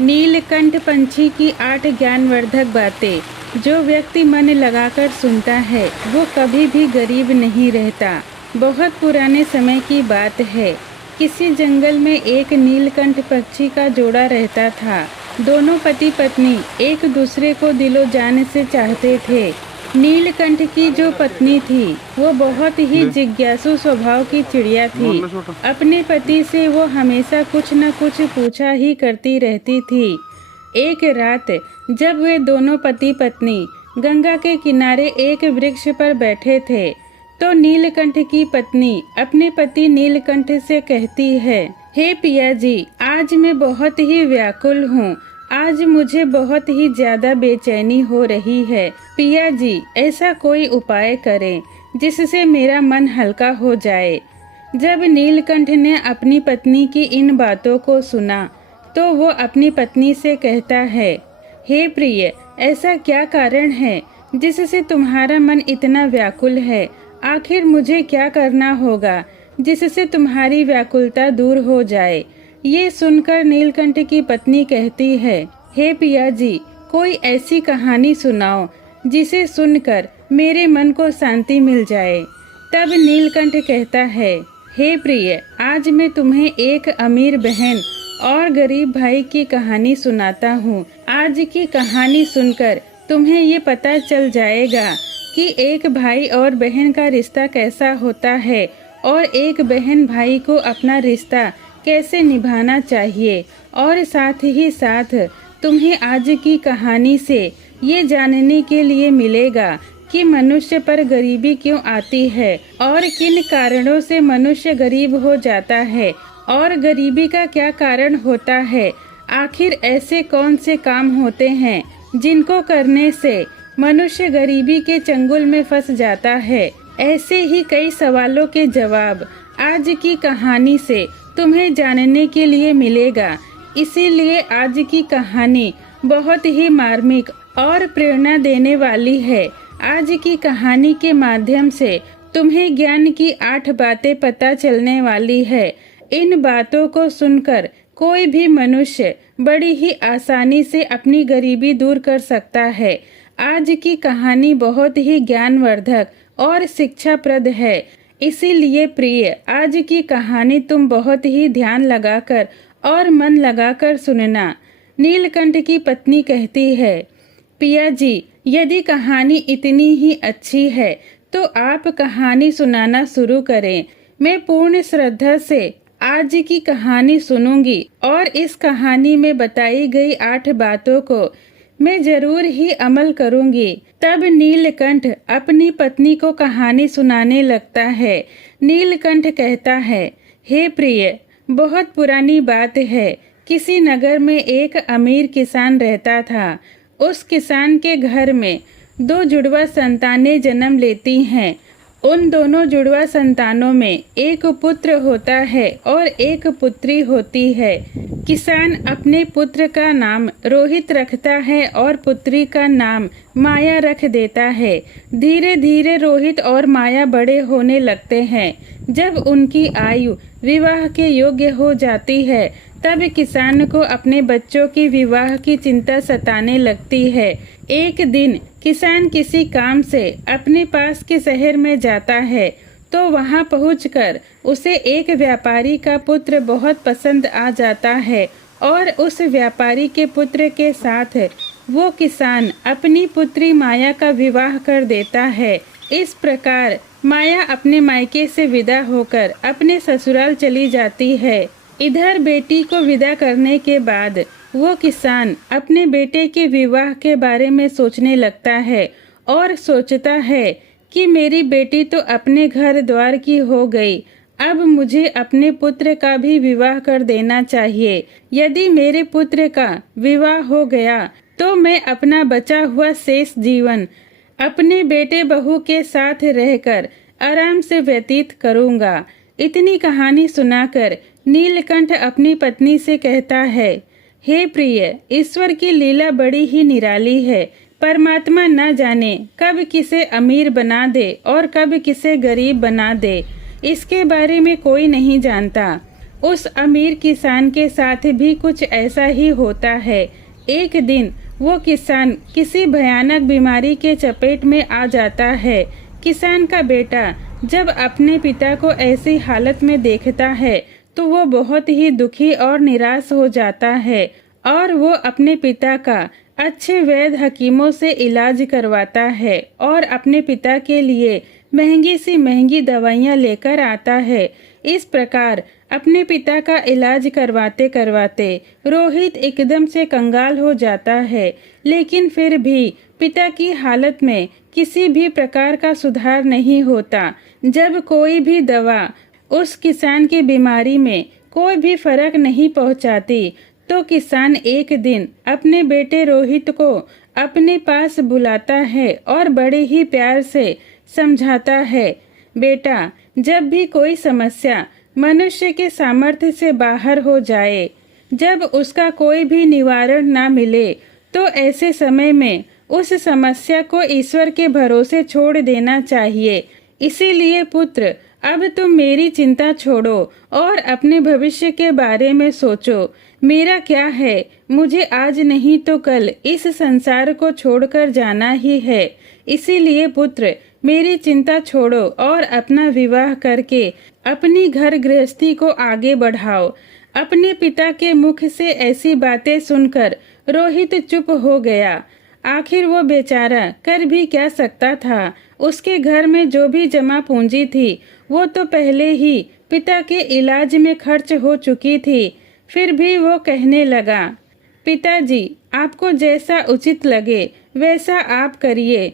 नीलकंठ पंछी की 8 ज्ञानवर्धक बातें। जो व्यक्ति मन लगाकर सुनता है वो कभी भी गरीब नहीं रहता। बहुत पुराने समय की बात है। किसी जंगल में एक नीलकंठ पक्षी का जोड़ा रहता था। दोनों पति पत्नी एक दूसरे को दिलो जान से चाहते थे। नीलकंठ की जो पत्नी थी वो बहुत ही जिज्ञासु स्वभाव की चिड़िया थी। अपने पति से वो हमेशा कुछ न कुछ पूछा ही करती रहती थी। एक रात जब वे दोनों पति पत्नी गंगा के किनारे एक वृक्ष पर बैठे थे तो नीलकंठ की पत्नी अपने पति नीलकंठ से कहती है, हे पिया जी, आज मैं बहुत ही व्याकुल हूँ। आज मुझे बहुत ही ज्यादा बेचैनी हो रही है। पिया जी, ऐसा कोई उपाय करें जिससे मेरा मन हल्का हो जाए। जब नीलकंठ ने अपनी पत्नी की इन बातों को सुना तो वो अपनी पत्नी से कहता है, हे प्रिय, ऐसा क्या कारण है जिससे तुम्हारा मन इतना व्याकुल है? आखिर मुझे क्या करना होगा जिससे तुम्हारी व्याकुलता दूर हो जाए? ये सुनकर नीलकंठ की पत्नी कहती है, हे पिया जी, कोई ऐसी कहानी सुनाओ जिसे सुनकर मेरे मन को शांति मिल जाए। तब नीलकंठ कहता है, हे प्रिय, आज मैं तुम्हें एक अमीर बहन और गरीब भाई की कहानी सुनाता हूँ। आज की कहानी सुनकर तुम्हें ये पता चल जाएगा कि एक भाई और बहन का रिश्ता कैसा होता है और एक बहन भाई को अपना रिश्ता कैसे निभाना चाहिए। और साथ ही साथ तुम्हें आज की कहानी से ये जानने के लिए मिलेगा कि मनुष्य पर गरीबी क्यों आती है और किन कारणों से मनुष्य गरीब हो जाता है और गरीबी का क्या कारण होता है। आखिर ऐसे कौन से काम होते हैं जिनको करने से मनुष्य गरीबी के चंगुल में फंस जाता है। ऐसे ही कई सवालों के जवाब आज की कहानी से तुम्हें जानने के लिए मिलेगा। इसीलिए आज की कहानी बहुत ही मार्मिक और प्रेरणा देने वाली है। आज की कहानी के माध्यम से तुम्हें ज्ञान की 8 बातें पता चलने वाली है। इन बातों को सुनकर कोई भी मनुष्य बड़ी ही आसानी से अपनी गरीबी दूर कर सकता है। आज की कहानी बहुत ही ज्ञानवर्धक और शिक्षाप्रद है। इसीलिए प्रिय, आज की कहानी तुम बहुत ही ध्यान लगाकर और मन लगाकर सुनना। नीलकंठ की पत्नी कहती है, पिया जी, यदि कहानी इतनी ही अच्छी है तो आप कहानी सुनाना शुरू करें। मैं पूर्ण श्रद्धा से आज की कहानी सुनूंगी और इस कहानी में बताई गई 8 बातों को मैं जरूर ही अमल करूंगी। तब नीलकंठ अपनी पत्नी को कहानी सुनाने लगता है। नीलकंठ कहता है, हे प्रिय, बहुत पुरानी बात है। किसी नगर में एक अमीर किसान रहता था। उस किसान के घर में 2 जुड़वा संतानें जन्म लेती हैं। उन दोनों जुड़वा संतानों में एक पुत्र होता है और एक पुत्री होती है। किसान अपने पुत्र का नाम रोहित रखता है और पुत्री का नाम माया रख देता है। धीरे धीरे रोहित और माया बड़े होने लगते हैं। जब उनकी आयु विवाह के योग्य हो जाती है तब किसान को अपने बच्चों की विवाह की चिंता सताने लगती है। एक दिन किसान किसी काम से अपने पास के शहर में जाता है तो वहां पहुंचकर उसे एक व्यापारी का पुत्र बहुत पसंद आ जाता है और उस व्यापारी के पुत्र के साथ वो किसान अपनी पुत्री माया का विवाह कर देता है। इस प्रकार माया अपने मायके से विदा होकर अपने ससुराल चली जाती है। इधर बेटी को विदा करने के बाद वो किसान अपने बेटे के विवाह के बारे में सोचने लगता है और सोचता है कि मेरी बेटी तो अपने घर द्वार की हो गई, अब मुझे अपने पुत्र का भी विवाह कर देना चाहिए। यदि मेरे पुत्र का विवाह हो गया तो मैं अपना बचा हुआ शेष जीवन अपने बेटे बहू के साथ रहकर आराम से व्यतीत करूंगा। इतनी कहानी सुनाकर नीलकंठ अपनी पत्नी से कहता है, हे प्रिय, ईश्वर की लीला बड़ी ही निराली है। परमात्मा न जाने कब किसे अमीर बना दे और कब किसे गरीब बना दे, इसके बारे में कोई नहीं जानता। उस अमीर किसान के साथ भी कुछ ऐसा ही होता है। एक दिन वो किसान किसी भयानक बीमारी के चपेट में आ जाता है। किसान का बेटा जब अपने पिता को ऐसी हालत में देखता है तो वो बहुत ही दुखी और निराश हो जाता है और वो अपने पिता का अच्छे वैद्य हकीमों से इलाज करवाता है और अपने पिता के लिए महंगी सी महंगी दवाइयाँ लेकर आता है। इस प्रकार अपने पिता का इलाज करवाते करवाते रोहित एकदम से कंगाल हो जाता है, लेकिन फिर भी पिता की हालत में किसी भी प्रकार का सुधार नहीं होता। जब कोई भी दवा उस किसान की बीमारी में कोई भी फर्क नहीं पहुंचाती, तो किसान एक दिन अपने बेटे रोहित को अपने पास बुलाता है और बड़े ही प्यार से समझाता है, बेटा, जब भी कोई समस्या मनुष्य के सामर्थ्य से बाहर हो जाए, जब उसका कोई भी निवारण ना मिले, तो ऐसे समय में उस समस्या को ईश्वर के भरोसे छोड़ देना चाहिए। इसीलिए पुत्र, अब तुम मेरी चिंता छोड़ो और अपने भविष्य के बारे में सोचो। मेरा क्या है, मुझे आज नहीं तो कल इस संसार को छोड़कर जाना ही है। इसीलिए पुत्र, मेरी चिंता छोड़ो और अपना विवाह करके अपनी घर गृहस्थी को आगे बढ़ाओ। अपने पिता के मुख से ऐसी बातें सुनकर रोहित चुप हो गया। आखिर वो बेचारा कर भी क्या सकता था। उसके घर में जो भी जमा पूंजी थी वो तो पहले ही पिता के इलाज में खर्च हो चुकी थी। फिर भी वो कहने लगा, पिताजी, आपको जैसा उचित लगे वैसा आप करिए।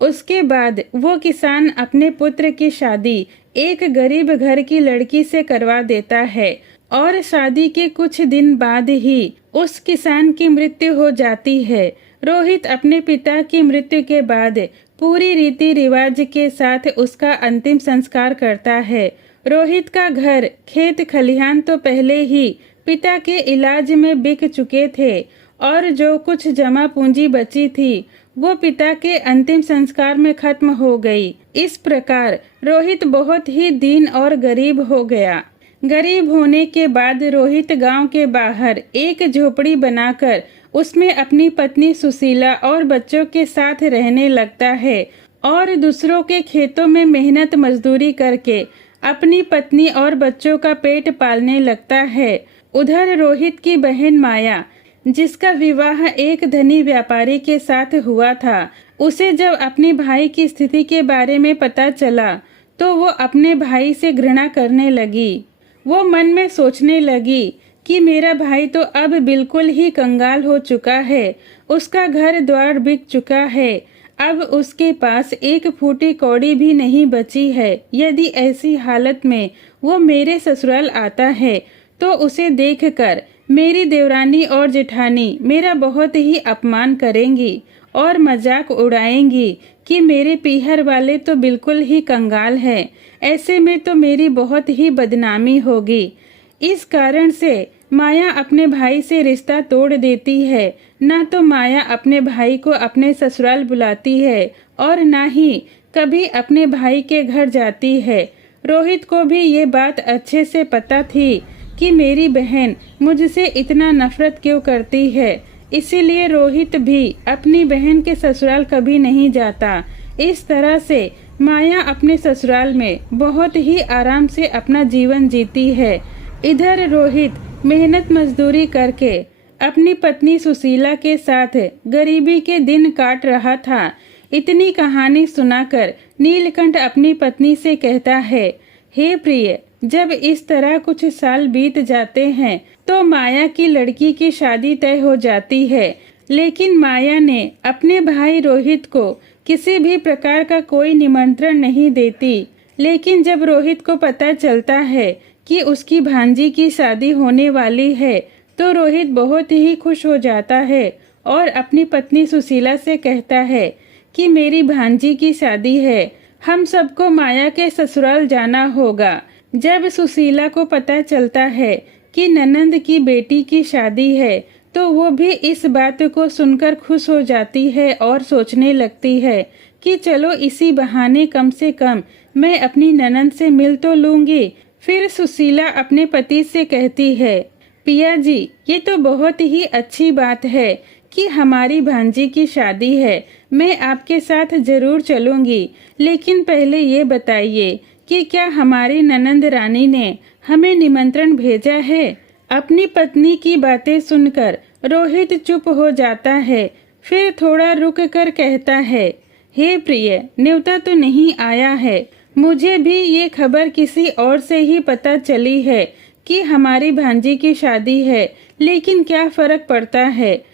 उसके बाद वो किसान अपने पुत्र की शादी एक गरीब घर की लड़की से करवा देता है और शादी के कुछ दिन बाद ही उस किसान की मृत्यु हो जाती है। रोहित अपने पिता की मृत्यु के बाद पूरी रीति रिवाज के साथ उसका अंतिम संस्कार करता है। रोहित का घर, खेत खलिहान तो पहले ही पिता के इलाज में बिक चुके थे और जो कुछ जमा पूंजी बची थी वो पिता के अंतिम संस्कार में खत्म हो गई। इस प्रकार रोहित बहुत ही दीन और गरीब हो गया। गरीब होने के बाद रोहित गांव के बाहर एक झोपड़ी बनाकर उसमें अपनी पत्नी सुशीला और बच्चों के साथ रहने लगता है और दूसरों के खेतों में मेहनत मजदूरी करके अपनी पत्नी और बच्चों का पेट पालने लगता है। उधर रोहित की बहन माया, जिसका विवाह एक धनी व्यापारी के साथ हुआ था, उसे जब अपने भाई की स्थिति के बारे में पता चला तो वो अपने भाई से घृणा करने लगी। वो मन में सोचने लगी कि मेरा भाई तो अब बिल्कुल ही कंगाल हो चुका है, उसका घर द्वार बिक चुका है, अब उसके पास एक फूटी कौड़ी भी नहीं बची है। यदि ऐसी हालत में वो मेरे ससुराल आता है तो उसे देखकर मेरी देवरानी और जेठानी मेरा बहुत ही अपमान करेंगी और मजाक उड़ाएंगी कि मेरे पीहर वाले तो बिल्कुल ही कंगाल है। ऐसे में तो मेरी बहुत ही बदनामी होगी। इस कारण से माया अपने भाई से रिश्ता तोड़ देती है। ना तो माया अपने भाई को अपने ससुराल बुलाती है और ना ही कभी अपने भाई के घर जाती है। रोहित को भी ये बात अच्छे से पता थी कि मेरी बहन मुझसे इतना नफरत क्यों करती है, इसीलिए रोहित भी अपनी बहन के ससुराल कभी नहीं जाता। इस तरह से माया अपने ससुराल में बहुत ही आराम से अपना जीवन जीती है। इधर रोहित मेहनत मजदूरी करके अपनी पत्नी सुशीला के साथ गरीबी के दिन काट रहा था। इतनी कहानी सुनाकर नीलकंठ अपनी पत्नी से कहता है, हे प्रिय, जब इस तरह कुछ साल बीत जाते हैं तो माया की लड़की की शादी तय हो जाती है। लेकिन माया ने अपने भाई रोहित को किसी भी प्रकार का कोई निमंत्रण नहीं देती। लेकिन जब रोहित को पता चलता है कि उसकी भांजी की शादी होने वाली है तो रोहित बहुत ही खुश हो जाता है और अपनी पत्नी सुशीला से कहता है कि मेरी भांजी की शादी है, हम सबको माया के ससुराल जाना होगा। जब सुशीला को पता चलता है कि ननंद की बेटी की शादी है तो वो भी इस बात को सुनकर खुश हो जाती है और सोचने लगती है कि चलो इसी बहाने कम से कम मैं अपनी ननंद से मिल तो लूंगी। फिर सुशीला अपने पति से कहती है, पिया जी, ये तो बहुत ही अच्छी बात है कि हमारी भांजी की शादी है। मैं आपके साथ जरूर चलूंगी, लेकिन पहले ये बताइए कि क्या हमारी ननंद रानी ने हमें निमंत्रण भेजा है? अपनी पत्नी की बातें सुनकर रोहित चुप हो जाता है। फिर थोड़ा रुक कर कहता है, हे प्रिय, न्योता तो नहीं आया है। मुझे भी ये खबर किसी और से ही पता चली है कि हमारी भांजी की शादी है, लेकिन क्या फर्क पड़ता है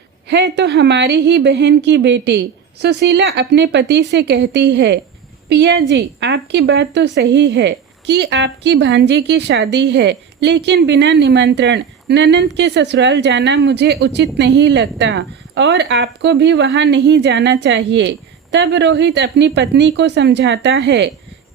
तो हमारी ही बहन की बेटी। सुशीला अपने पति से कहती है, पिया जी, आपकी बात तो सही है कि आपकी भांजी की शादी है, लेकिन बिना निमंत्रण ननंद के ससुराल जाना मुझे उचित नहीं लगता और आपको भी वहां नहीं जाना चाहिए। तब रोहित अपनी पत्नी को समझाता है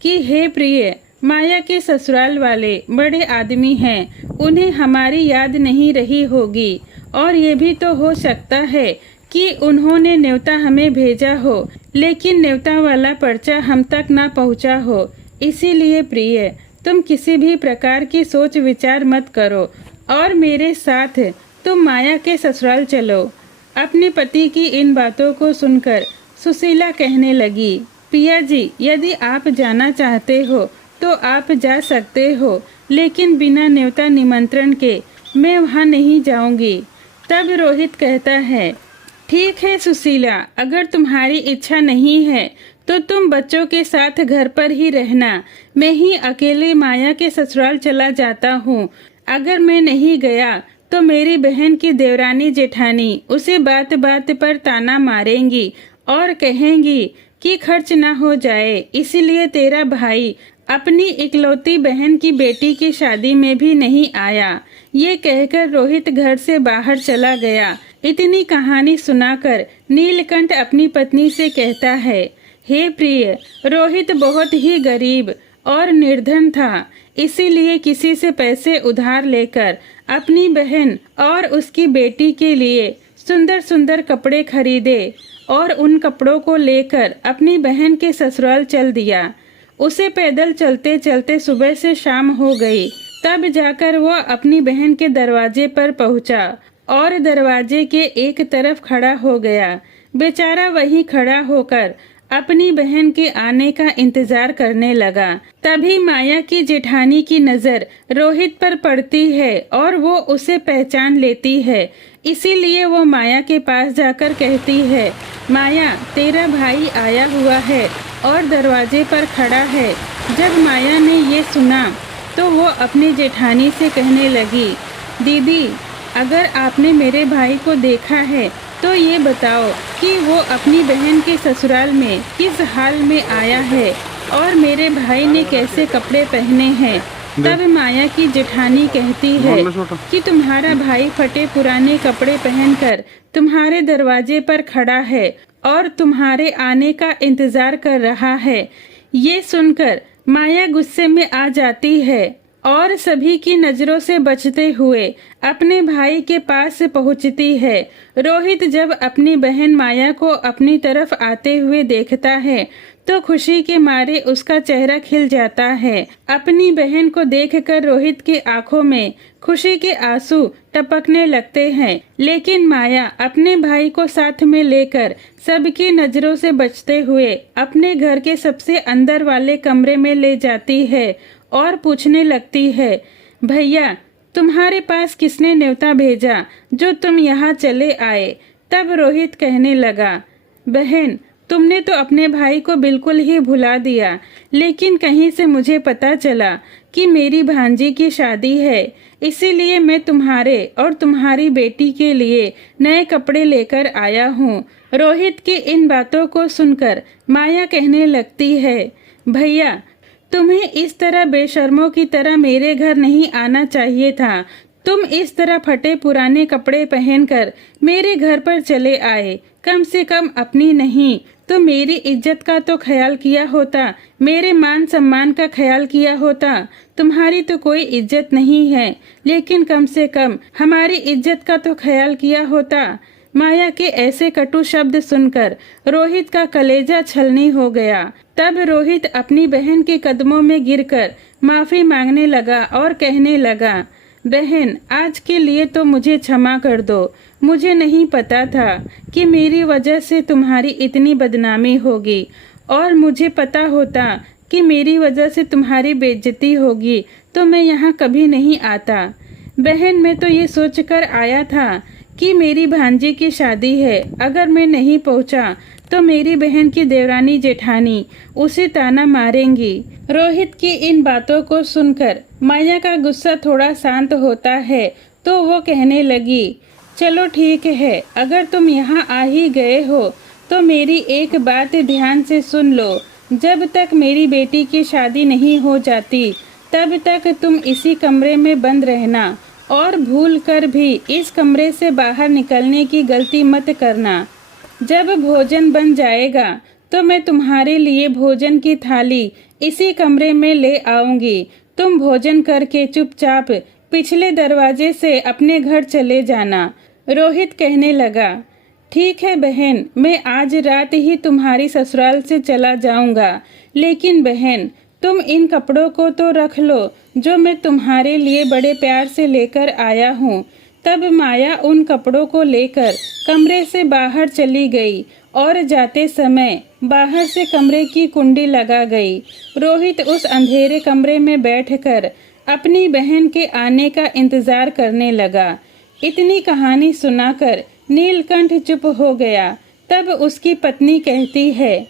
कि हे प्रिय, माया के ससुराल वाले बड़े आदमी हैं, उन्हें हमारी याद नहीं रही होगी और ये भी तो हो सकता है कि उन्होंने न्योता हमें भेजा हो, लेकिन न्योता वाला पर्चा हम तक ना पहुंचा हो। इसीलिए प्रिय, तुम किसी भी प्रकार की सोच विचार मत करो और मेरे साथ तुम माया के ससुराल चलो। अपने पति की इन बातों को सुनकर सुशीला कहने लगी, पिया जी, यदि आप जाना चाहते हो तो आप जा सकते हो, लेकिन बिना न्योता निमंत्रण के मैं वहाँ नहीं जाऊंगी। तब रोहित कहता है, ठीक है सुशीला, अगर तुम्हारी इच्छा नहीं है तो तुम बच्चों के साथ घर पर ही रहना। मैं ही अकेले माया के ससुराल चला जाता हूँ। अगर मैं नहीं गया तो मेरी बहन की देवरानी जेठानी उसे बात बात पर ताना मारेंगी और कहेंगी कि खर्च ना हो जाए, इसीलिए तेरा भाई अपनी इकलौती बहन की बेटी की शादी में भी नहीं आया। ये कहकर रोहित घर से बाहर चला गया। इतनी कहानी सुनाकर नीलकंठ अपनी पत्नी से कहता है, हे प्रिय, रोहित बहुत ही गरीब और निर्धन था, इसीलिए किसी से पैसे उधार लेकर अपनी बहन और उसकी बेटी के लिए सुंदर सुंदर कपड़े खरीदे और उन कपड़ों को लेकर अपनी बहन के ससुराल चल दिया। उसे पैदल चलते चलते सुबह से शाम हो गई। तब जाकर वो अपनी बहन के दरवाजे पर पहुंचा और दरवाजे के एक तरफ खड़ा हो गया। बेचारा वहीं खड़ा होकर अपनी बहन के आने का इंतजार करने लगा। तभी माया की जेठानी की नजर रोहित पर पड़ती है और वो उसे पहचान लेती है। इसीलिए वो माया के पास जाकर कहती है, माया, तेरा भाई आया हुआ है और दरवाजे पर खड़ा है। जब माया ने ये सुना तो वो अपनी जेठानी से कहने लगी, दीदी, अगर आपने मेरे भाई को देखा है तो ये बताओ कि वो अपनी बहन के ससुराल में किस हाल में आया है और मेरे भाई ने कैसे कपड़े पहने हैं। तब माया की जेठानी कहती है कि तुम्हारा भाई फटे पुराने कपड़े पहनकर तुम्हारे दरवाजे पर खड़ा है और तुम्हारे आने का इंतजार कर रहा है। ये सुनकर माया गुस्से में आ जाती है और सभी की नजरों से बचते हुए अपने भाई के पास पहुंचती है। रोहित जब अपनी बहन माया को अपनी तरफ आते हुए देखता है तो खुशी के मारे उसका चेहरा खिल जाता है। अपनी बहन को देखकर रोहित की आंखों में खुशी के आंसू टपकने लगते हैं, लेकिन माया अपने भाई को साथ में लेकर सबकी नजरों से बचते हुए अपने घर के सबसे अंदर वाले कमरे में ले जाती है और पूछने लगती है, भैया, तुम्हारे पास किसने न्योता भेजा जो तुम यहाँ चले आए? तब रोहित कहने लगा, बहन, तुमने तो अपने भाई को बिल्कुल ही भुला दिया, लेकिन कहीं से मुझे पता चला कि मेरी भांजी की शादी है, इसीलिए मैं तुम्हारे और तुम्हारी बेटी के लिए नए कपड़े लेकर आया हूँ। रोहित की इन बातों को सुनकर माया कहने लगती है, भैया, तुम्हें इस तरह बेशर्मों की तरह मेरे घर नहीं आना चाहिए था। तुम इस तरह फटे पुराने कपड़े पहनकर मेरे घर पर चले आए। कम से कम अपनी नहीं तो मेरी इज्जत का तो ख्याल किया होता, मेरे मान सम्मान का ख्याल किया होता। तुम्हारी तो कोई इज्जत नहीं है, लेकिन कम से कम हमारी इज्जत का तो ख्याल किया होता। माया के ऐसे कटु शब्द सुनकर रोहित का कलेजा छलनी हो गया। तब रोहित अपनी बहन के कदमों में गिरकर माफी मांगने लगा और कहने लगा, बहन, आज के लिए तो मुझे क्षमा कर दो। मुझे नहीं पता था कि मेरी वजह से तुम्हारी इतनी बदनामी होगी, और मुझे पता होता कि मेरी वजह से तुम्हारी बेइज्जती होगी तो मैं यहाँ कभी नहीं आता। बहन, मैं तो ये सोचकर आया था कि मेरी भांजी की शादी है, अगर मैं नहीं पहुँचा तो मेरी बहन की देवरानी जेठानी उसे ताना मारेंगी। रोहित की इन बातों को सुनकर माया का गुस्सा थोड़ा शांत होता है तो वो कहने लगी, चलो ठीक है, अगर तुम यहाँ आ ही गए हो तो मेरी एक बात ध्यान से सुन लो। जब तक मेरी बेटी की शादी नहीं हो जाती तब तक तुम इसी कमरे में बंद रहना, और भूल कर भी इस कमरे से बाहर निकलने की गलती मत करना। जब भोजन बन जाएगा तो मैं तुम्हारे लिए भोजन की थाली इसी कमरे में ले आऊंगी। तुम भोजन करके चुपचाप पिछले दरवाजे से अपने घर चले जाना। रोहित कहने लगा, ठीक है बहन, मैं आज रात ही तुम्हारी ससुराल से चला जाऊंगा, लेकिन बहन, तुम इन कपड़ों को तो रख लो जो मैं तुम्हारे लिए बड़े प्यार से लेकर आया हूँ। तब माया उन कपड़ों को लेकर कमरे से बाहर चली गई और जाते समय बाहर से कमरे की कुंडी लगा गई। रोहित उस अंधेरे कमरे में बैठकर अपनी बहन के आने का इंतजार करने लगा। इतनी कहानी सुनाकर नीलकंठ चुप हो गया। तब उसकी पत्नी कहती है,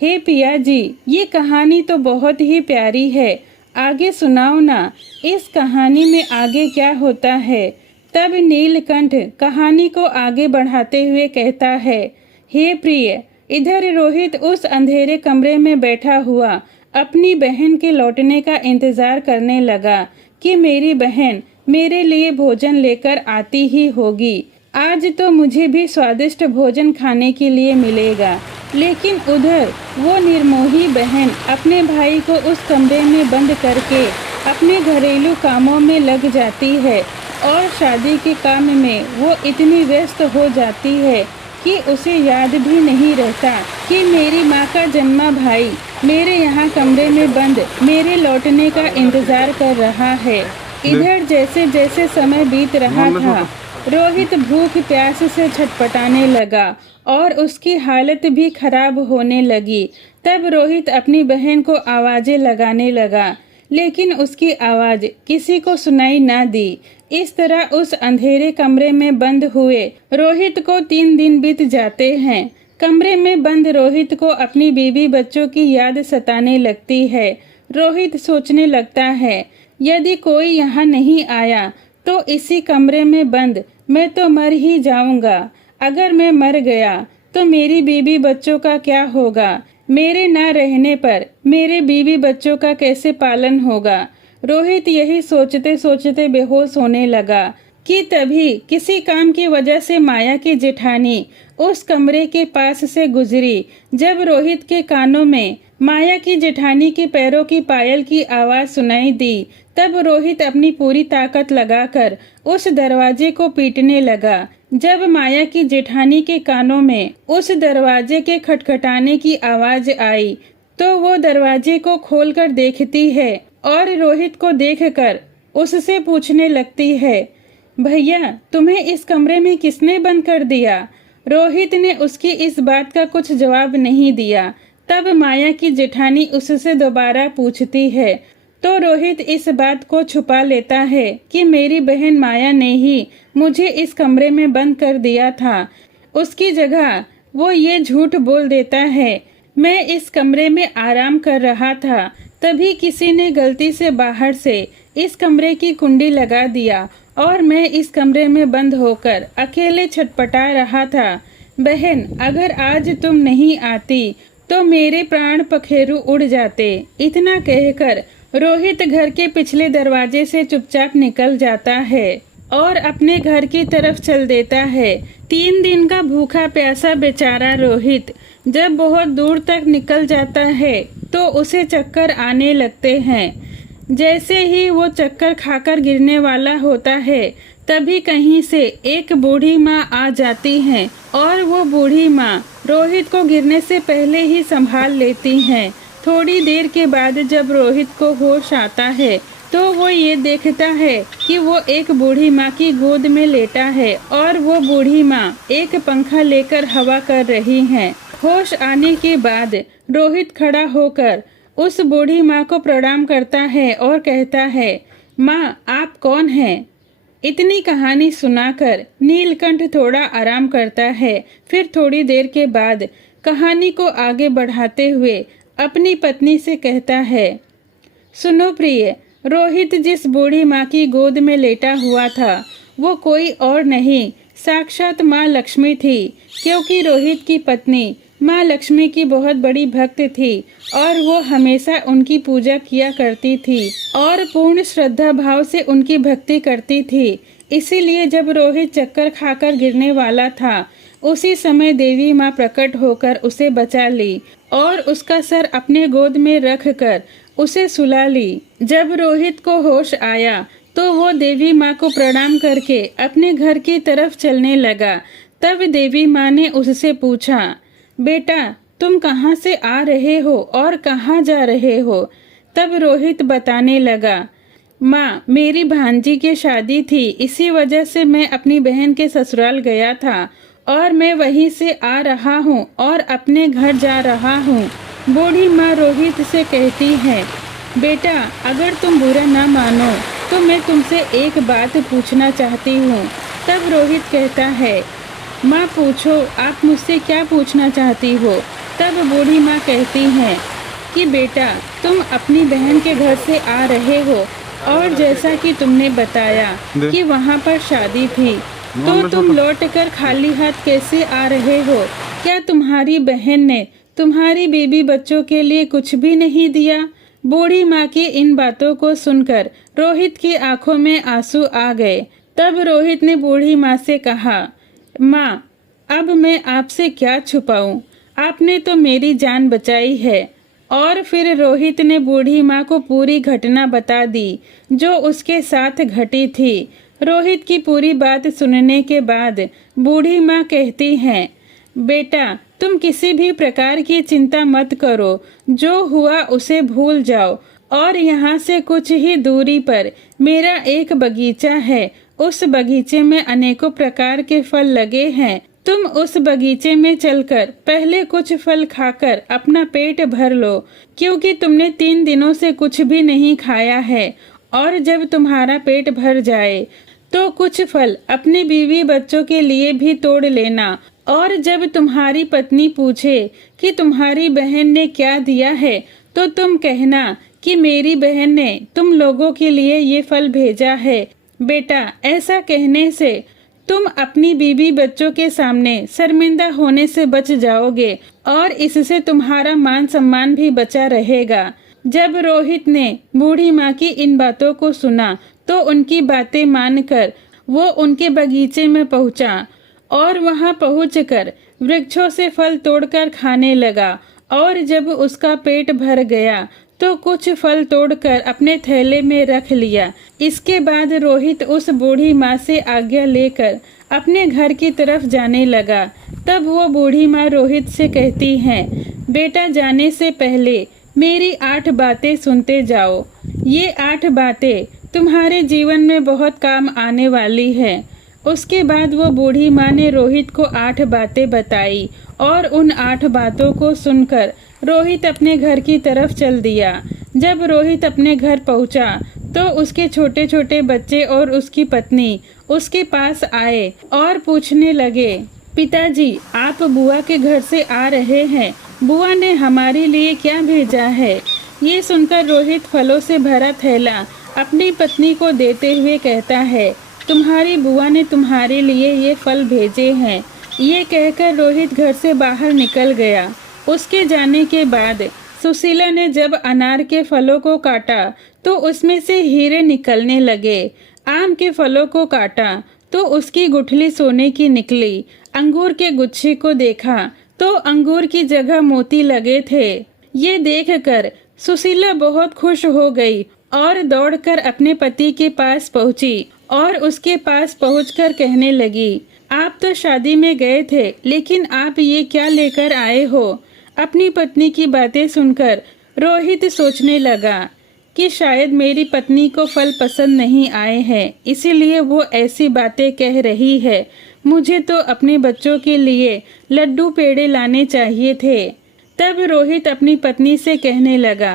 हे पिया जी, ये कहानी तो बहुत ही प्यारी है, आगे सुनाओ ना, इस कहानी में आगे क्या होता है। तब नीलकंठ कहानी को आगे बढ़ाते हुए कहता है, हे प्रिय, इधर रोहित उस अंधेरे कमरे में बैठा हुआ अपनी बहन के लौटने का इंतजार करने लगा कि मेरी बहन मेरे लिए भोजन लेकर आती ही होगी। आज तो मुझे भी स्वादिष्ट भोजन खाने के लिए मिलेगा। लेकिन उधर वो निर्मोही बहन अपने भाई को उस कमरे में बंद करके अपने घरेलू कामों में लग जाती है, और शादी के काम में वो इतनी व्यस्त हो जाती है कि उसे याद भी नहीं रहता कि मेरी माँ का जन्मा भाई मेरे यहाँ कमरे में बंद मेरे लौटने का इंतजार कर रहा है। इधर जैसे जैसे समय बीत रहा था, रोहित भूख प्यास से छटपटाने लगा और उसकी हालत भी खराब होने लगी। तब रोहित अपनी बहन को आवाजें लगाने लगा, लेकिन उसकी आवाज किसी को सुनाई ना दी। इस तरह उस अंधेरे कमरे में बंद हुए रोहित को 3 दिन बीत जाते हैं। कमरे में बंद रोहित को अपनी बीवी बच्चों की याद सताने लगती है। रोहित सोचने लगता है, यदि कोई यहाँ नहीं आया तो इसी कमरे में बंद मैं तो मर ही जाऊंगा। अगर मैं मर गया तो मेरी बीवी बच्चों का क्या होगा? मेरे ना रहने पर मेरे बीवी बच्चों का कैसे पालन होगा? रोहित यही सोचते सोचते बेहोश होने लगा कि तभी किसी काम की वजह से माया की जेठानी उस कमरे के पास से गुजरी। जब रोहित के कानों में माया की जेठानी के पैरों की पायल की आवाज सुनाई दी, तब रोहित अपनी पूरी ताकत लगाकर उस दरवाजे को पीटने लगा। जब माया की जेठानी के कानों में उस दरवाजे के खटखटाने की आवाज आई तो वो दरवाजे को खोलकर देखती है और रोहित को देखकर उससे पूछने लगती है, भैया, तुम्हें इस कमरे में किसने बंद कर दिया? रोहित ने उसकी इस बात का कुछ जवाब नहीं दिया। तब माया की जेठानी उससे दोबारा पूछती है तो रोहित इस बात को छुपा लेता है कि मेरी बहन माया ने ही मुझे इस कमरे में बंद कर दिया था। उसकी जगह वो ये झूठ बोल देता है, मैं इस कमरे में आराम कर रहा था, तभी किसी ने गलती से बाहर से इस कमरे की कुंडी लगा दिया और मैं इस कमरे में बंद होकर अकेले छटपटा रहा था। बहन, अगर आज तुम नहीं आती तो मेरे प्राण पखेरु उड़ जाते। इतना कहकर रोहित घर के पिछले दरवाजे से चुपचाप निकल जाता है और अपने घर की तरफ चल देता है। 3 दिन का भूखा प्यासा बेचारा रोहित जब बहुत दूर तक निकल जाता है तो उसे चक्कर आने लगते हैं। जैसे ही वो चक्कर खाकर गिरने वाला होता है तभी कहीं से एक बूढ़ी माँ आ जाती है और वो बूढ़ी माँ रोहित को गिरने से पहले ही संभाल लेती हैं। थोड़ी देर के बाद जब रोहित को होश आता है तो वो ये देखता है कि वो एक बूढ़ी माँ की गोद में लेटा है और वो बूढ़ी माँ एक पंखा लेकर हवा कर रही है। होश आने के बाद रोहित खड़ा होकर उस बूढ़ी माँ को प्रणाम करता है और कहता है, माँ आप कौन हैं? इतनी कहानी सुनाकर नीलकंठ थोड़ा आराम करता है। फिर थोड़ी देर के बाद कहानी को आगे बढ़ाते हुए अपनी पत्नी से कहता है, सुनो प्रिय, रोहित जिस बूढ़ी माँ की गोद में लेटा हुआ था वो कोई और नहीं साक्षात माँ लक्ष्मी थी, क्योंकि रोहित की पत्नी माँ लक्ष्मी की बहुत बड़ी भक्त थी और वो हमेशा उनकी पूजा किया करती थी और पूर्ण श्रद्धा भाव से उनकी भक्ति करती थी। इसीलिए जब रोहित चक्कर खाकर गिरने वाला था उसी समय देवी माँ प्रकट होकर उसे बचा ली और उसका सर अपने गोद में रख कर उसे सुला ली। जब रोहित को होश आया तो वो देवी माँ को प्रणाम करके अपने घर की तरफ चलने लगा। तब देवी माँ ने उससे पूछा, बेटा तुम कहाँ से आ रहे हो और कहाँ जा रहे हो? तब रोहित बताने लगा, माँ मेरी भांजी की शादी थी, इसी वजह से मैं अपनी बहन के ससुराल गया था और मैं वहीं से आ रहा हूँ और अपने घर जा रहा हूँ। बूढ़ी माँ रोहित से कहती है, बेटा अगर तुम बुरा ना मानो तो मैं तुमसे एक बात पूछना चाहती हूँ। तब रोहित कहता है, माँ पूछो, आप मुझसे क्या पूछना चाहती हो? तब बूढ़ी माँ कहती हैं कि बेटा तुम अपनी बहन के घर से आ रहे हो और जैसा कि तुमने बताया कि वहाँ पर शादी थी, तो तुम लौटकर खाली हाथ कैसे आ रहे हो? क्या तुम्हारी बहन ने तुम्हारी बीबी बच्चों के लिए कुछ भी नहीं दिया? बूढ़ी माँ की इन बातों को सुनकर रोहित की आंखों में आंसू आ गए। तब रोहित ने बूढ़ी माँ से कहा, माँ अब मैं आपसे क्या छुपाऊं? आपने तो मेरी जान बचाई है। और फिर रोहित ने बूढ़ी माँ को पूरी घटना बता दी जो उसके साथ घटी थी। रोहित की पूरी बात सुनने के बाद बूढ़ी माँ कहती हैं, बेटा तुम किसी भी प्रकार की चिंता मत करो, जो हुआ उसे भूल जाओ और यहाँ से कुछ ही दूरी पर मेरा एक बगीचा है। उस बगीचे में अनेकों प्रकार के फल लगे हैं। तुम उस बगीचे में चलकर पहले कुछ फल खाकर अपना पेट भर लो, क्योंकि तुमने 3 दिनों से कुछ भी नहीं खाया है। और जब तुम्हारा पेट भर जाए तो कुछ फल अपनी बीवी बच्चों के लिए भी तोड़ लेना। और जब तुम्हारी पत्नी पूछे कि तुम्हारी बहन ने क्या दिया है तो तुम कहना कि मेरी बहन ने तुम लोगों के लिए ये फल भेजा है। बेटा ऐसा कहने से तुम अपनी बीवी बच्चों के सामने शर्मिंदा होने से बच जाओगे और इससे तुम्हारा मान सम्मान भी बचा रहेगा। जब रोहित ने बूढ़ी माँ की इन बातों को सुना तो उनकी बातें मानकर वो उनके बगीचे में पहुंचा और वहां पहुंचकर वृक्षों से फल तोड़कर खाने लगा। और जब उसका पेट भर गया तो कुछ फल तोड़कर अपने थैले में रख लिया। इसके बाद रोहित उस बूढ़ी माँ से आज्ञा लेकर अपने घर की तरफ जाने लगा। तब वो बूढ़ी माँ रोहित से कहती हैं, बेटा जाने से पहले मेरी 8 बातें सुनते जाओ। ये 8 बातें तुम्हारे जीवन में बहुत काम आने वाली है। उसके बाद वो बूढ़ी माँ ने रोहित को 8 बातें बताई और उन 8 बातों को सुनकर रोहित अपने घर की तरफ चल दिया। जब रोहित अपने घर पहुंचा तो उसके छोटे छोटे बच्चे और उसकी पत्नी उसके पास आए और पूछने लगे, पिताजी आप बुआ के घर से आ रहे हैं, बुआ ने हमारे लिए क्या भेजा है? ये सुनकर रोहित फलों से भरा थैला अपनी पत्नी को देते हुए कहता है, तुम्हारी बुआ ने तुम्हारे लिए ये फल भेजे हैं। ये कहकर रोहित घर से बाहर निकल गया। उसके जाने के बाद सुशीला ने जब अनार के फलों को काटा तो उसमें से हीरे निकलने लगे। आम के फलों को काटा तो उसकी गुठली सोने की निकली। अंगूर के गुच्छे को देखा तो अंगूर की जगह मोती लगे थे। ये देखकर सुशीला बहुत खुश हो गई और दौड़कर अपने पति के पास पहुंची और उसके पास पहुंचकर कहने लगी, आप तो शादी में गए थे, लेकिन आप ये क्या लेकर आए हो? अपनी पत्नी की बातें सुनकर रोहित सोचने लगा कि शायद मेरी पत्नी को फल पसंद नहीं आए हैं, इसीलिए वो ऐसी बातें कह रही है। मुझे तो अपने बच्चों के लिए लड्डू पेड़े लाने चाहिए थे। तब रोहित अपनी पत्नी से कहने लगा,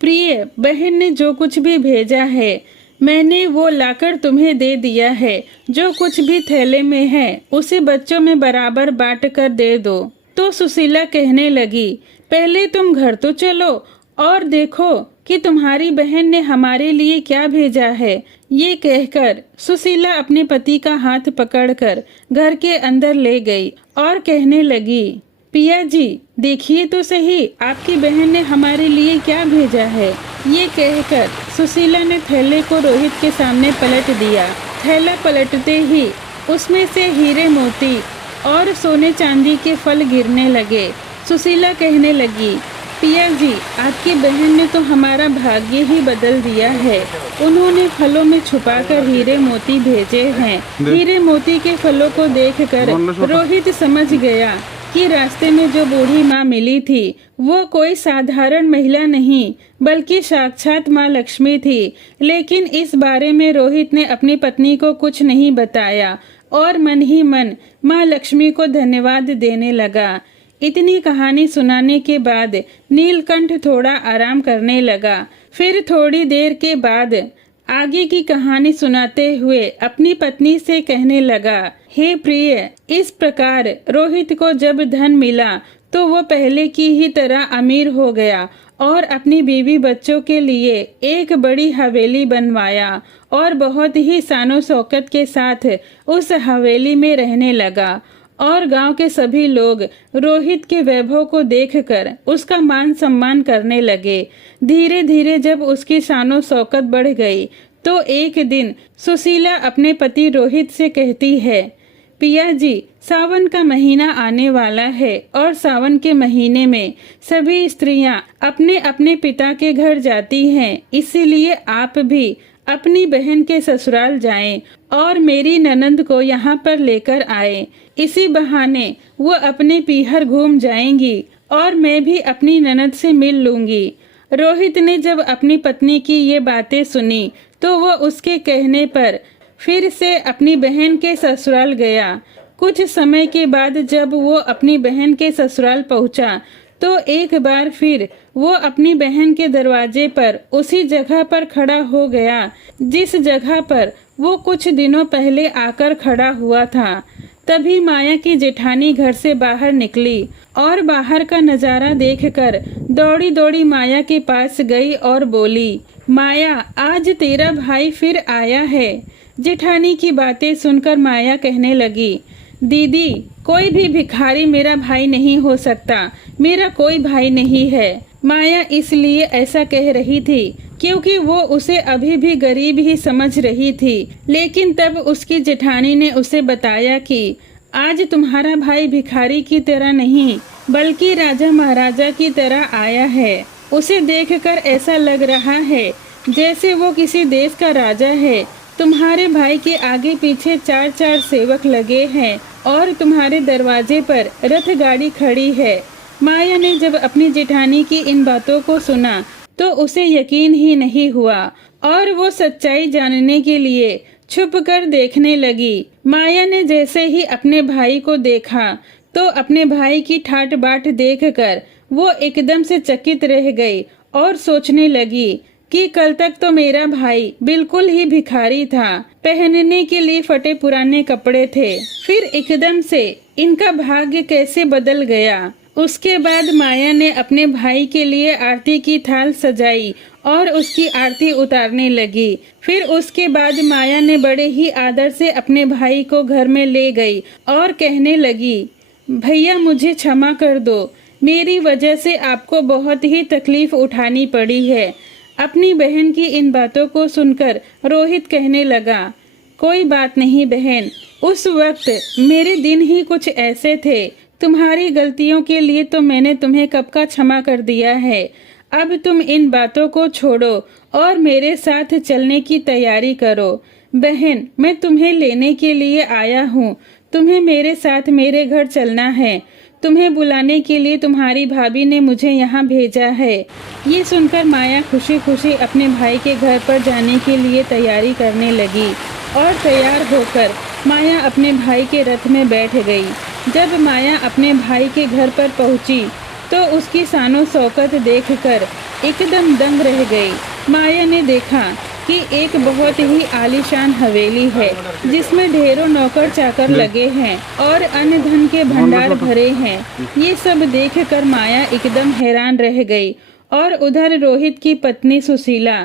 प्रिय, बहन ने जो कुछ भी भेजा है मैंने वो लाकर तुम्हें दे दिया है। जो कुछ भी थैले में है उसे बच्चों में बराबर बांट कर दे दो। तो सुशीला कहने लगी, पहले तुम घर तो चलो और देखो कि तुम्हारी बहन ने हमारे लिए क्या भेजा है। ये कहकर सुशीला अपने पति का हाथ पकड़कर घर के अंदर ले गई और कहने लगी, पिया जी, देखिए तो सही आपकी बहन ने हमारे लिए क्या भेजा है। ये कहकर सुशीला ने थैले को रोहित के सामने पलट दिया। थैला पलटते ही उसमें से हीरे मोती और सोने चांदी के फल गिरने लगे। सुशीला कहने लगी, पिया जी, आपकी बहन ने तो हमारा भाग्य ही बदल दिया है। उन्होंने फलों में छुपाकर हीरे मोती भेजे हैं। हीरे मोती के फलों को देखकर रोहित समझ गया कि रास्ते में जो बूढ़ी माँ मिली थी वो कोई साधारण महिला नहीं बल्कि साक्षात माँ लक्ष्मी थी। लेकिन इस बारे में रोहित ने अपनी पत्नी को कुछ नहीं बताया और मन ही मन माँ लक्ष्मी को धन्यवाद देने लगा। इतनी कहानी सुनाने के बाद नीलकंठ थोड़ा आराम करने लगा। फिर थोड़ी देर के बाद आगे की कहानी सुनाते हुए अपनी पत्नी से कहने लगा, हे प्रिय, इस प्रकार रोहित को जब धन मिला तो वो पहले की ही तरह अमीर हो गया और अपनी बीवी बच्चों के लिए एक बड़ी हवेली बनवाया और बहुत ही शानो शौकत के साथ उस हवेली में रहने लगा। और गांव के सभी लोग रोहित के वैभव को देखकर उसका मान सम्मान करने लगे। धीरे धीरे जब उसकी शानो शौकत बढ़ गई तो एक दिन सुशीला अपने पति रोहित से कहती है, पिया जी, सावन का महीना आने वाला है और सावन के महीने में सभी स्त्रियां अपने अपने पिता के घर जाती हैं, इसीलिए आप भी अपनी बहन के ससुराल जाएं और मेरी ननंद को यहाँ पर लेकर आए। इसी बहाने वो अपने पीहर घूम जाएंगी और मैं भी अपनी ननंद से मिल लूंगी। रोहित ने जब अपनी पत्नी की ये बातें सुनी तो वो उसके कहने पर फिर से अपनी बहन के ससुराल गया। कुछ समय के बाद जब वो अपनी बहन के ससुराल पहुंचा तो एक बार फिर वो अपनी बहन के दरवाजे पर उसी जगह पर खड़ा हो गया जिस जगह पर वो कुछ दिनों पहले आकर खड़ा हुआ था। तभी माया की जेठानी घर से बाहर निकली और बाहर का नजारा देखकर दौड़ी दौड़ी माया के पास गई और बोली, माया, आज तेरा भाई फिर आया है। जेठानी की बातें सुनकर माया कहने लगी, दीदी, कोई भी भिखारी मेरा भाई नहीं हो सकता, मेरा कोई भाई नहीं है। माया इसलिए ऐसा कह रही थी क्योंकि वो उसे अभी भी गरीब ही समझ रही थी। लेकिन तब उसकी जेठानी ने उसे बताया कि आज तुम्हारा भाई भिखारी की तरह नहीं बल्कि राजा महाराजा की तरह आया है। उसे देखकर ऐसा लग रहा है जैसे वो किसी देश का राजा है। तुम्हारे भाई के आगे पीछे 4-4 सेवक लगे हैं और तुम्हारे दरवाजे पर रथ गाड़ी खड़ी है। माया ने जब अपनी जेठानी की इन बातों को सुना तो उसे यकीन ही नहीं हुआ और वो सच्चाई जानने के लिए छुप कर देखने लगी। माया ने जैसे ही अपने भाई को देखा तो अपने भाई की ठाट बाट देखकर वो एकदम से चकित रह गई और सोचने लगी कि कल तक तो मेरा भाई बिल्कुल ही भिखारी था, पहनने के लिए फटे पुराने कपड़े थे, फिर एकदम से इनका भाग्य कैसे बदल गया। उसके बाद माया ने अपने भाई के लिए आरती की थाल सजाई और उसकी आरती उतारने लगी। फिर उसके बाद माया ने बड़े ही आदर से अपने भाई को घर में ले गई और कहने लगी, भैया, मुझे क्षमा कर दो, मेरी वजह से आपको बहुत ही तकलीफ उठानी पड़ी है। अपनी बहन की इन बातों को सुनकर रोहित कहने लगा, कोई बात नहीं बहन, उस वक्त मेरे दिन ही कुछ ऐसे थे। तुम्हारी गलतियों के लिए तो मैंने तुम्हें कब का क्षमा कर दिया है। अब तुम इन बातों को छोड़ो और मेरे साथ चलने की तैयारी करो। बहन, मैं तुम्हें लेने के लिए आया हूँ। तुम्हें मेरे साथ मेरे घर चलना है। तुम्हें बुलाने के लिए तुम्हारी भाभी ने मुझे यहाँ भेजा है। ये सुनकर माया खुशी खुशी अपने भाई के घर पर जाने के लिए तैयारी करने लगी और तैयार होकर माया अपने भाई के रथ में बैठ गई। जब माया अपने भाई के घर पर पहुंची तो उसकी शानो शौकत देखकर एकदम दंग रह गई। माया ने देखा कि एक बहुत ही आलीशान हवेली है जिसमें ढेरों नौकर चाकर लगे हैं और अन्य धन के भंडार भरे हैं। ये सब देखकर माया एकदम हैरान रह गई। और उधर रोहित की पत्नी सुशीला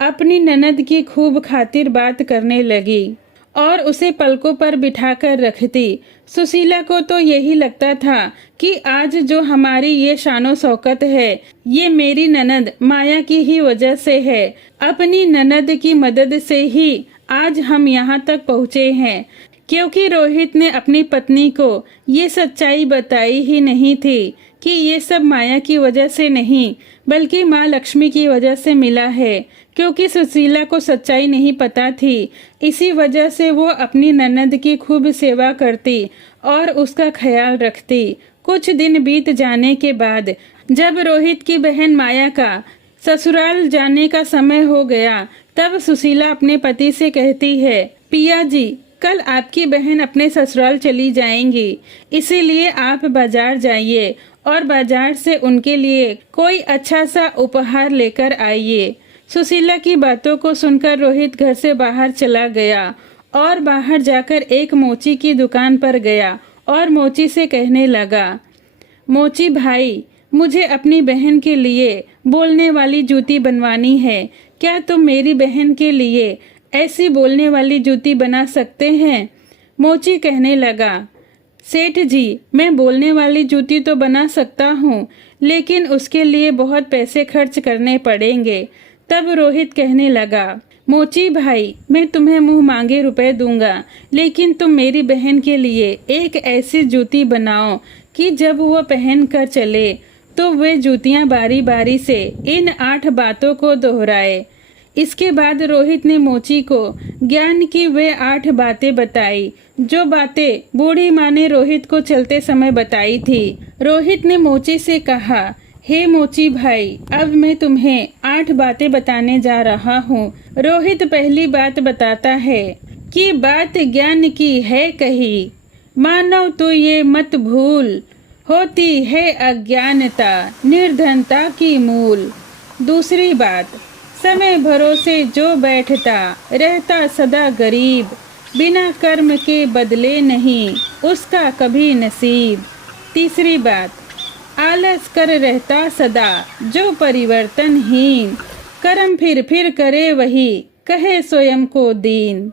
अपनी ननद की खूब खातिर बात करने लगी और उसे पलकों पर बिठाकर रखती। सुशीला को तो यही लगता था कि आज जो हमारी ये शानो शौकत है ये मेरी ननद माया की ही वजह से है। अपनी ननद की मदद से ही आज हम यहाँ तक पहुँचे हैं, क्योंकि रोहित ने अपनी पत्नी को ये सच्चाई बताई ही नहीं थी कि ये सब माया की वजह से नहीं बल्कि माँ लक्ष्मी की वजह से मिला है। क्योंकि सुशीला को सच्चाई नहीं पता थी, इसी वजह से वो अपनी ननद की खूब सेवा करती और उसका ख्याल रखती। कुछ दिन बीत जाने के बाद जब रोहित की बहन माया का ससुराल जाने का समय हो गया, तब सुशीला अपने पति से कहती है, पिया जी, कल आपकी बहन अपने ससुराल चली जाएंगी, इसीलिए आप बाजार जाइए और बाजार से उनके लिए कोई अच्छा सा उपहार लेकर आइए। सुशीला की बातों को सुनकर रोहित घर से बाहर चला गया और बाहर जाकर एक मोची की दुकान पर गया और मोची से कहने लगा, मोची भाई, मुझे अपनी बहन के लिए बोलने वाली जूती बनवानी है। क्या तुम मेरी बहन के लिए ऐसी बोलने वाली जूती बना सकते हैं? मोची कहने लगा, सेठ जी, मैं बोलने वाली जूती तो बना सकता हूँ, लेकिन उसके लिए बहुत पैसे खर्च करने पड़ेंगे। तब रोहित कहने लगा, मोची भाई, मैं तुम्हें मुंह मांगे रुपए दूंगा, लेकिन तुम मेरी बहन के लिए एक ऐसी जूती बनाओ कि जब वो पहन कर चले तो वे जूतियां बारी बारी से इन 8 बातों को दोहराए। इसके बाद रोहित ने मोची को ज्ञान की वे 8 बातें बताई, जो बातें बूढ़ी माँ ने रोहित को चलते समय बताई थी। रोहित ने मोची से कहा, हे मोची भाई, अब मैं तुम्हें 8 बातें बताने जा रहा हूँ। रोहित पहली बात बताता है कि बात ज्ञान की है कही, मानो तो ये मत भूल, होती है अज्ञानता निर्धनता की मूल। दूसरी बात, समय भरोसे जो बैठता रहता सदा गरीब, बिना कर्म के बदले नहीं उसका कभी नसीब। तीसरी बात, आलस कर रहता सदा जो परिवर्तनहीन, कर्म फिर करे वही कहे स्वयं को दीन।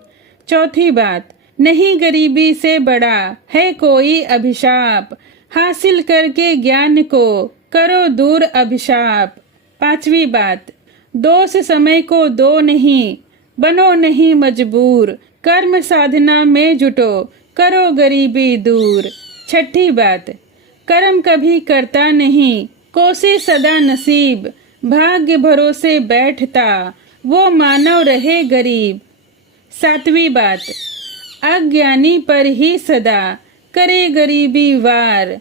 चौथी बात, नहीं गरीबी से बड़ा है कोई अभिशाप, हासिल करके ज्ञान को करो दूर अभिशाप। पांचवी बात, दोष समय को दो नहीं, बनो नहीं मजबूर, कर्म साधना में जुटो करो गरीबी दूर। छठी बात, कर्म कभी करता नहीं कोसे सदा नसीब, भाग्य भरोसे बैठता वो मानव रहे गरीब। सातवीं बात, अज्ञानी पर ही सदा करे गरीबी वार,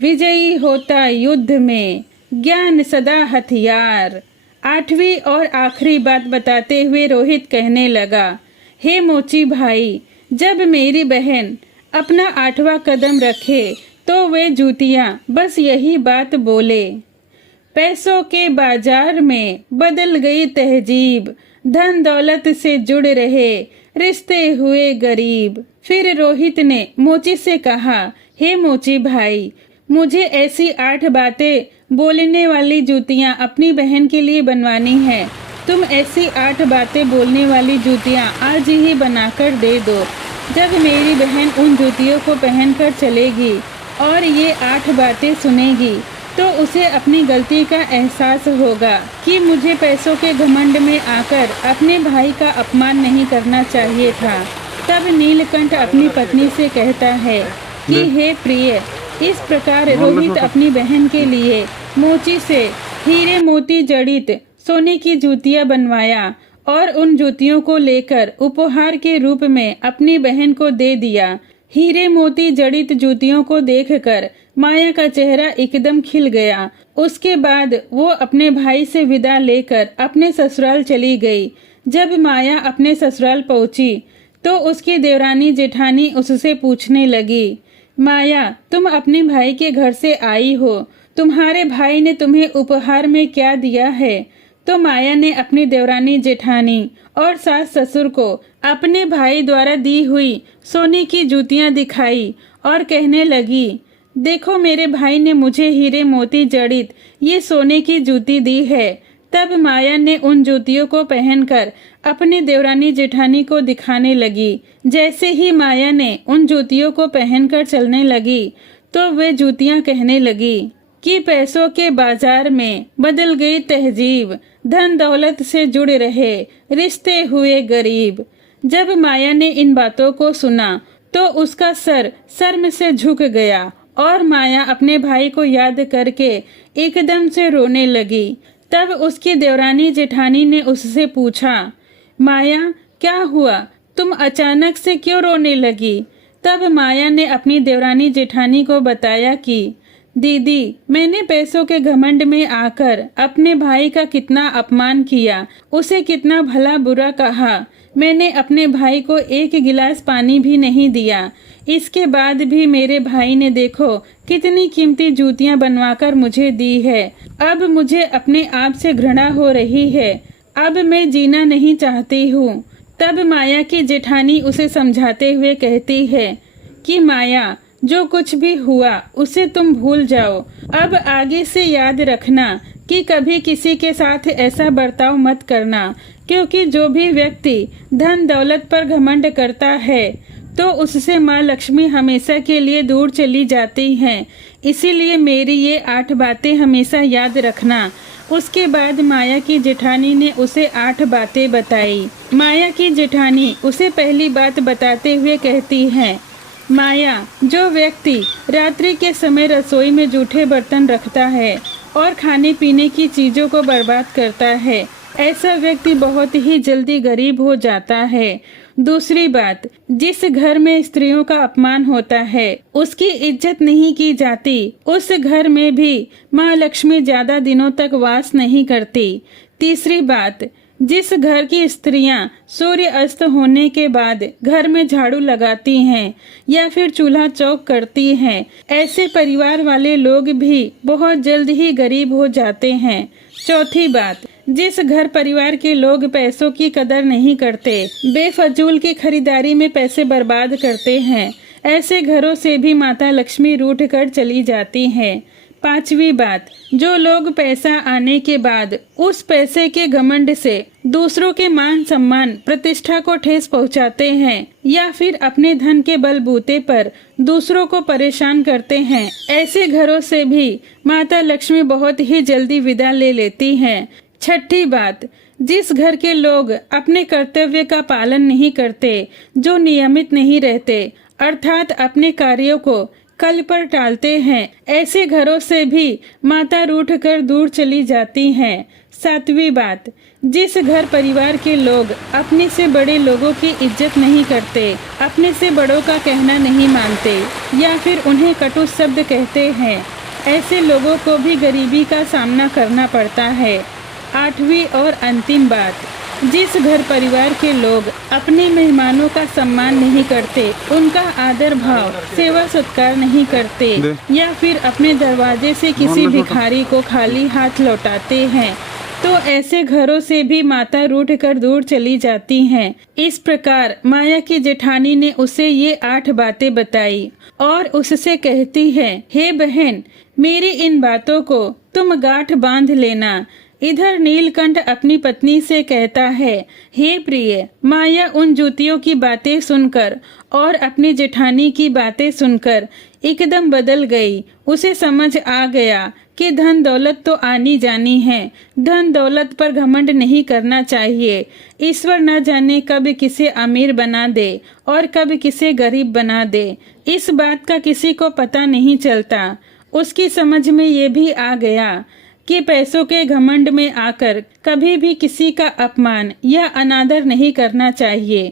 विजयी होता युद्ध में ज्ञान सदा हथियार। आठवीं और आखिरी बात बताते हुए रोहित कहने लगा, हे मोची भाई, जब मेरी बहन अपना 8वां कदम रखे तो वे जूतियां बस यही बात बोले, पैसों के बाजार में बदल गई तहजीब, धन दौलत से जुड़ रहे रिश्ते हुए गरीब। फिर रोहित ने मोची से कहा, हे मोची भाई, मुझे ऐसी 8 बातें बोलने वाली जूतियां अपनी बहन के लिए बनवानी है। तुम ऐसी 8 बातें बोलने वाली जूतियां आज ही बनाकर दे दो। जब मेरी बहन उन जूतियों को पहनकर चलेगी और ये 8 बातें सुनेगी तो उसे अपनी गलती का एहसास होगा कि मुझे पैसों के घमंड में आकर अपने भाई का अपमान नहीं करना चाहिए था। तब नीलकंठ अपनी पत्नी से कहता है कि हे प्रिय, इस प्रकार रोहित अपनी बहन के लिए मोची से हीरे मोती जड़ित सोने की जूतियां बनवाया और उन जूतियों को लेकर उपहार के रूप में अपनी बहन को दे दिया। हीरे मोती जड़ित जूतियों को देखकर माया का चेहरा एकदम खिल गया। उसके बाद वो अपने भाई से विदा लेकर अपने ससुराल चली गई। जब माया अपने ससुराल पहुंची तो उसकी देवरानी जेठानी उससे पूछने लगी, माया, तुम अपने भाई के घर से आई हो, तुम्हारे भाई ने तुम्हें उपहार में क्या दिया है? तो माया ने अपनी देवरानी जेठानी और सास ससुर को अपने भाई द्वारा दी हुई सोने की जूतियां दिखाई और कहने लगी, देखो मेरे भाई ने मुझे हीरे मोती जड़ित ये सोने की जूती दी है। तब माया ने उन जूतियों को पहनकर अपने देवरानी जेठानी को दिखाने लगी। जैसे ही माया ने उन जूतियों को पहनकर चलने लगी तो वे जूतियां कहने लगी कि पैसों के बाजार में बदल गई तहजीब, धन दौलत से जुड़ रहे रिश्ते हुए गरीब। जब माया ने इन बातों को सुना तो उसका सर शर्म से झुक गया और माया अपने भाई को याद करके एकदम से रोने लगी। तब उसकी देवरानी जेठानी ने उससे पूछा, माया, क्या हुआ? तुम अचानक से क्यों रोने लगी? तब माया ने अपनी देवरानी जेठानी को बताया कि दीदी, मैंने पैसों के घमंड में आकर अपने भाई का कितना अपमान किया, उसे कितना भला बुरा कहा। मैंने अपने भाई को एक गिलास पानी भी नहीं दिया। इसके बाद भी मेरे भाई ने देखो कितनी कीमती जूतियां बनवाकर मुझे दी है। अब मुझे अपने आप से घृणा हो रही है। अब मैं जीना नहीं चाहती हूँ। तब माया की जेठानी उसे समझाते हुए कहती है कि माया, जो कुछ भी हुआ उसे तुम भूल जाओ। अब आगे से याद रखना कि कभी किसी के साथ ऐसा बर्ताव मत करना, क्योंकि जो भी व्यक्ति धन दौलत पर घमंड करता है तो उससे माँ लक्ष्मी हमेशा के लिए दूर चली जाती हैं। इसीलिए मेरी ये 8 बातें हमेशा याद रखना। उसके बाद माया की जेठानी ने उसे 8 बातें बताई। माया की जेठानी उसे पहली बात बताते हुए कहती है, माया, जो व्यक्ति रात्रि के समय रसोई में जूठे बर्तन रखता है और खाने पीने की चीजों को बर्बाद करता है, ऐसा व्यक्ति बहुत ही जल्दी गरीब हो जाता है। दूसरी बात, जिस घर में स्त्रियों का अपमान होता है, उसकी इज्जत नहीं की जाती, उस घर में भी माँ लक्ष्मी ज्यादा दिनों तक वास नहीं करती। तीसरी बात, जिस घर की स्त्रियां सूर्य अस्त होने के बाद घर में झाड़ू लगाती हैं या फिर चूल्हा चौक करती हैं, ऐसे परिवार वाले लोग भी बहुत जल्द ही गरीब हो जाते हैं। चौथी बात, जिस घर परिवार के लोग पैसों की कदर नहीं करते, बेफजूल की खरीदारी में पैसे बर्बाद करते हैं, ऐसे घरों से भी माता लक्ष्मी रूठ कर चली जाती हैं। पांचवी बात, जो लोग पैसा आने के बाद उस पैसे के घमंड से दूसरों के मान सम्मान प्रतिष्ठा को ठेस पहुंचाते हैं या फिर अपने धन के बलबूते पर दूसरों को परेशान करते हैं, ऐसे घरों से भी माता लक्ष्मी बहुत ही जल्दी विदा ले लेती हैं। छठी बात, जिस घर के लोग अपने कर्तव्य का पालन नहीं करते, जो नियमित नहीं रहते, अर्थात अपने कार्यों को कल पर टालते हैं, ऐसे घरों से भी माता रूठ कर दूर चली जाती हैं। सातवीं बात, जिस घर परिवार के लोग अपने से बड़े लोगों की इज्जत नहीं करते, अपने से बड़ों का कहना नहीं मानते या फिर उन्हें कटु शब्द कहते हैं, ऐसे लोगों को भी गरीबी का सामना करना पड़ता है। आठवीं और अंतिम बात, जिस घर परिवार के लोग अपने मेहमानों का सम्मान नहीं करते, उनका आदर भाव सेवा सत्कार नहीं करते या फिर अपने दरवाजे से किसी भिखारी को खाली हाथ लौटाते हैं, तो ऐसे घरों से भी माता रूठ कर दूर चली जाती हैं। इस प्रकार माया की जेठानी ने उसे ये 8 बातें बताई और उससे कहती है, हे बहन, मेरी इन बातों को तुम गांठ बांध लेना। इधर नीलकंठ अपनी पत्नी से कहता है, हे प्रिय, माया उन जूतियों की बातें सुनकर और अपनी जेठानी की बातें सुनकर एकदम बदल गई। उसे समझ आ गया कि धन दौलत तो आनी जानी है, धन दौलत पर घमंड नहीं करना चाहिए। ईश्वर न जाने कब किसे अमीर बना दे और कब किसे गरीब बना दे, इस बात का किसी को पता नहीं चलता। उसकी समझ में ये भी आ गया कि पैसों के घमंड में आकर कभी भी किसी का अपमान या अनादर नहीं करना चाहिए।